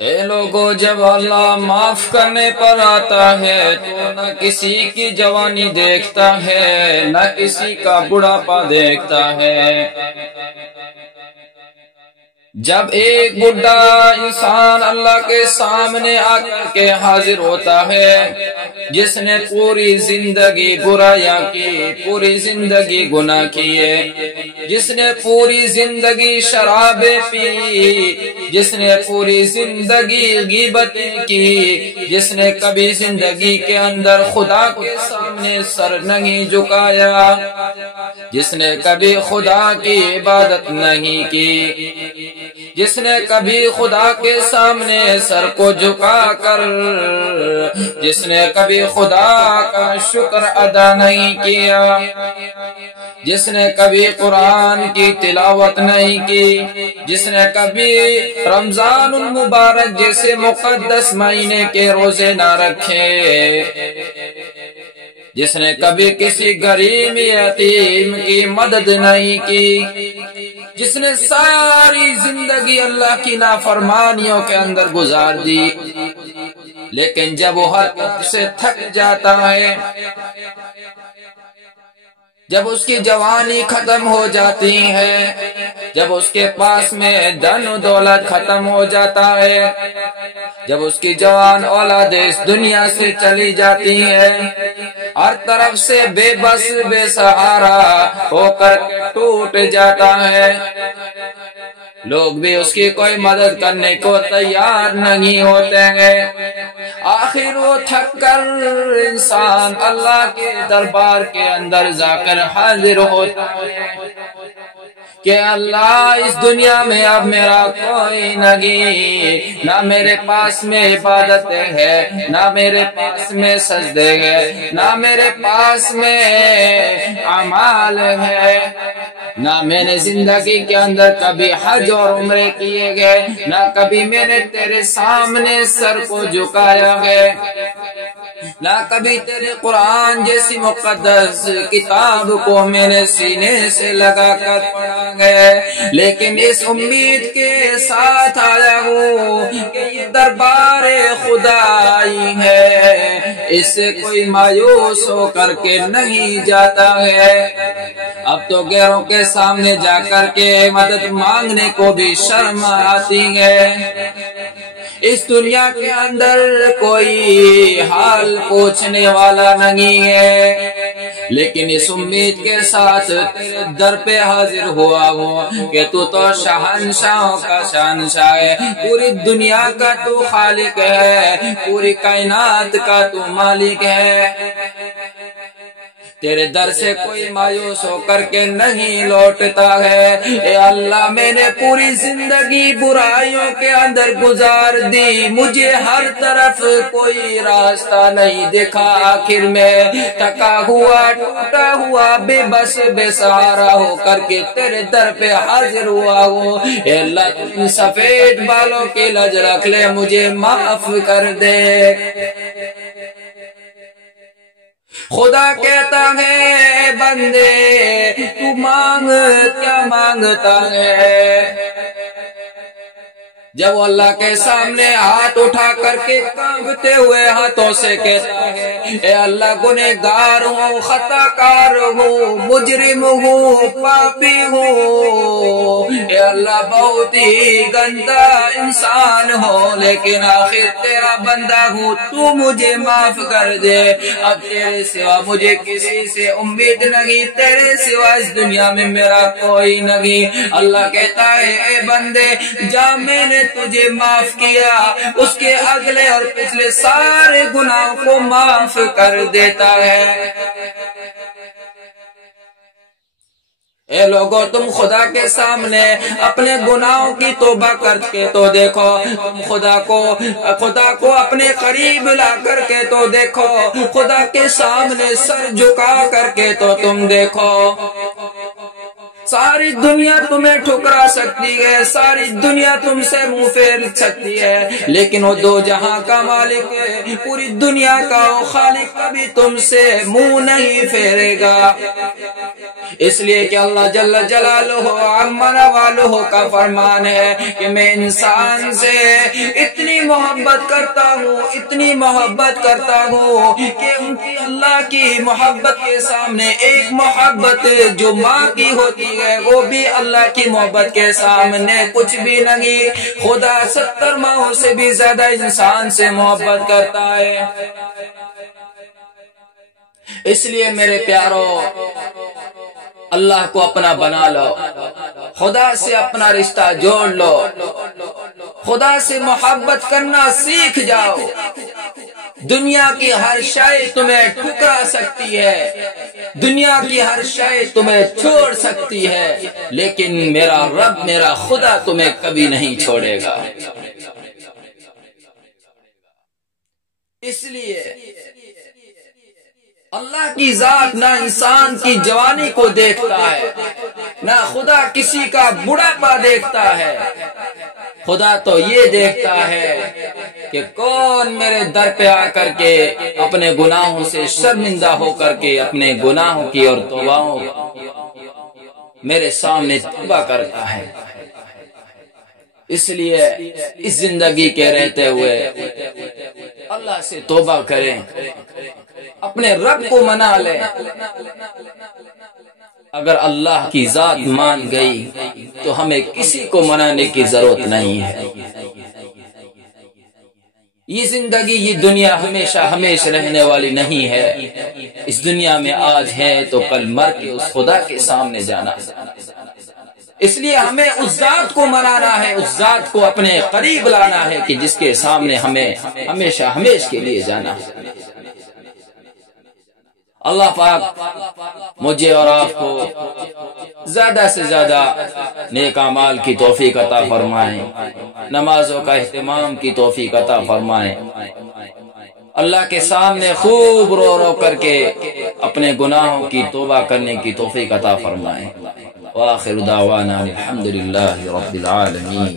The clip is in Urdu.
اے لوگو، جب اللہ معاف کرنے پر آتا ہے تو نہ کسی کی جوانی دیکھتا ہے نہ کسی کا بڑھاپا دیکھتا ہے۔ جب ایک بڈھا انسان اللہ کے سامنے آ کر کے حاضر ہوتا ہے، جس نے پوری زندگی برائیاں کی، پوری زندگی گناہ کیے، جس نے پوری زندگی شرابیں پی، جس نے پوری زندگی غیبتیں کی، جس نے کبھی زندگی کے اندر خدا کے سامنے سر نہیں جھکایا، جس نے کبھی خدا کی عبادت نہیں کی، جس نے کبھی خدا کے سامنے سر کو جھکا کر، جس نے کبھی خدا کا شکر ادا نہیں کیا، جس نے کبھی قرآن کی تلاوت نہیں کی، جس نے کبھی رمضان المبارک جیسے مقدس مہینے کے روزے نہ رکھے، جس نے کبھی کسی غریب یتیم کی مدد نہیں کی، جس نے ساری زندگی اللہ کی نافرمانیوں کے اندر گزار دی، لیکن جب وہ ہر طرف سے تھک جاتا ہے، جب اس کی جوانی ختم ہو جاتی ہے، جب اس کے پاس میں دن و دولت ختم ہو جاتا ہے، جب اس کی جوان اولاد اس دنیا سے چلی جاتی ہے، ہر طرف سے بے بس بے سہارا ہو کر ٹوٹ جاتا ہے، لوگ بھی اس کی کوئی مدد کرنے کو تیار نہیں ہوتے ہیں، آخر وہ تھک کر انسان اللہ کے دربار کے اندر جا کر حاضر ہوتا ہے کہ اللہ، اس دنیا میں اب میرا کوئی نہیں، نہ میرے پاس میں عبادتیں ہے، نہ میرے پاس میں سجدے ہے، نہ میرے پاس میں اعمال ہے، نہ میں نے زندگی کے اندر کبھی حج اور عمرے کیے گئے، نہ کبھی میں نے تیرے سامنے سر کو جھکایا ہے، نہ کبھی تیرے قرآن جیسی مقدس کتاب کو میں نے سینے سے لگا کر پڑھا ہے، لیکن اس امید کے ساتھ آیا ہوں کہ یہ دربار خدائی ہے، اس سے کوئی مایوس ہو کر کے نہیں جاتا ہے۔ اب تو غیروں کے سامنے جا کر کے مدد مانگنے کو بھی شرم آتی ہے، اس دنیا کے اندر کوئی حال پوچھنے والا نہیں ہے، لیکن اس امید کے ساتھ تیرے در پہ حاضر ہوا ہوں کہ تو شہنشاہوں کا شہنشاہ ہے، پوری دنیا کا تو خالق ہے، پوری کائنات کا تو مالک ہے، تیرے در سے کوئی مایوس ہو کر کے نہیں لوٹتا ہے۔ اے اللہ، میں نے پوری زندگی برائیوں کے اندر گزار دی، مجھے ہر طرف کوئی راستہ نہیں دکھا، آخر میں تھکا ہوا ٹوٹا ہوا بے بس بے سہارا ہو کر کے تیرے در پہ حاضر ہوا ہوں۔ اے اللہ، تم سفید بالوں کی لج رکھ لے، مجھے معاف کر دے۔ خدا کہتا ہے، بندے تو مانگ، کیا مانگتا ہے؟ جب وہ اللہ کے سامنے ہاتھ اٹھا کر کے کانپتے ہوئے ہاتھوں سے کہتا ہے، اے اللہ، گنہگار ہوں، خطا کار ہوں، مجرم ہوں، پاپی ہوں، اے اللہ بہت ہی گندا انسان ہوں، لیکن آخر تیرا بندہ ہوں، تو مجھے معاف کر دے، اب تیرے سوا مجھے کسی سے امید نہیں، تیرے سوا اس دنیا میں میرا کوئی نہیں۔ اللہ کہتا ہے، اے بندے، جا، میں نے تجھے معاف کیا، اس کے اگلے اور پچھلے سارے گناہوں کو معاف کر دیتا ہے۔ اے لوگو، تم خدا کے سامنے اپنے گناہوں کی توبہ کر کے تو دیکھو، تم خدا کو اپنے قریب لا کر کے تو دیکھو، خدا کے سامنے سر جھکا کر کے تو تم دیکھو، ساری دنیا تمہیں ٹھکرا سکتی ہے، ساری دنیا تم سے منہ پھیر سکتی ہے، لیکن وہ دو جہاں کا مالک ہے، پوری دنیا کا وہ خالق کبھی تم سے منہ نہیں پھیرے گا۔ اس لیے کہ اللہ جل جلالہ عمن والہ کا فرمان ہے کہ میں انسان سے اتنی محبت کرتا ہوں، اتنی محبت کرتا ہوں کہ ان کی اللہ کی محبت کے سامنے ایک محبت جو ماں کی ہوتی ہے وہ بھی اللہ کی محبت کے سامنے کچھ بھی نہیں۔ خدا 70 ماہوں سے بھی زیادہ انسان سے محبت کرتا ہے۔ اس لیے میرے پیارو، اللہ کو اپنا بنا لو، خدا سے اپنا رشتہ جوڑ لو، خدا سے محبت کرنا سیکھ جاؤ۔ دنیا کی ہر شے تمہیں ٹھکرا سکتی ہے، دنیا کی ہر شے تمہیں چھوڑ سکتی ہے، لیکن میرا رب، میرا خدا تمہیں کبھی نہیں چھوڑے گا۔ اس لیے اللہ کی ذات نہ انسان کی جوانی کو دیکھتا ہے، نہ خدا کسی کا بڑھاپا دیکھتا ہے۔ خدا تو یہ دیکھتا ہے کہ کون میرے در پہ آ کر کے اپنے گناہوں سے شرمندہ ہو کر کے اپنے گناہوں کی اور توباؤں میرے سامنے توبہ کرتا ہے۔ اس لیے اس زندگی کے رہتے ہوئے اللہ سے توبہ کریں، اپنے رب کو منا لیں۔ اگر اللہ کی ذات مان گئی تو ہمیں کسی کو منانے کی ضرورت نہیں ہے۔ یہ زندگی، یہ دنیا ہمیشہ رہنے والی نہیں ہے۔ اس دنیا میں آج ہے تو کل مر کے اس خدا کے سامنے جانا۔ اس لیے ہمیں اس ذات کو منانا ہے، اس ذات کو اپنے قریب لانا ہے کہ جس کے سامنے ہمیں ہمیشہ کے لیے جانا ہے۔ اللہ پاک مجھے اور آپ کو زیادہ سے زیادہ نیک اعمال کی توفیق عطا فرمائیں، نمازوں کا اہتمام کی توفیق عطا فرمائیں، اللہ کے سامنے خوب رو رو کر کے اپنے گناہوں کی توبہ کرنے کی توفیق عطا فرمائیں۔ وآخر دعوانا الحمد للہ رب العالمین۔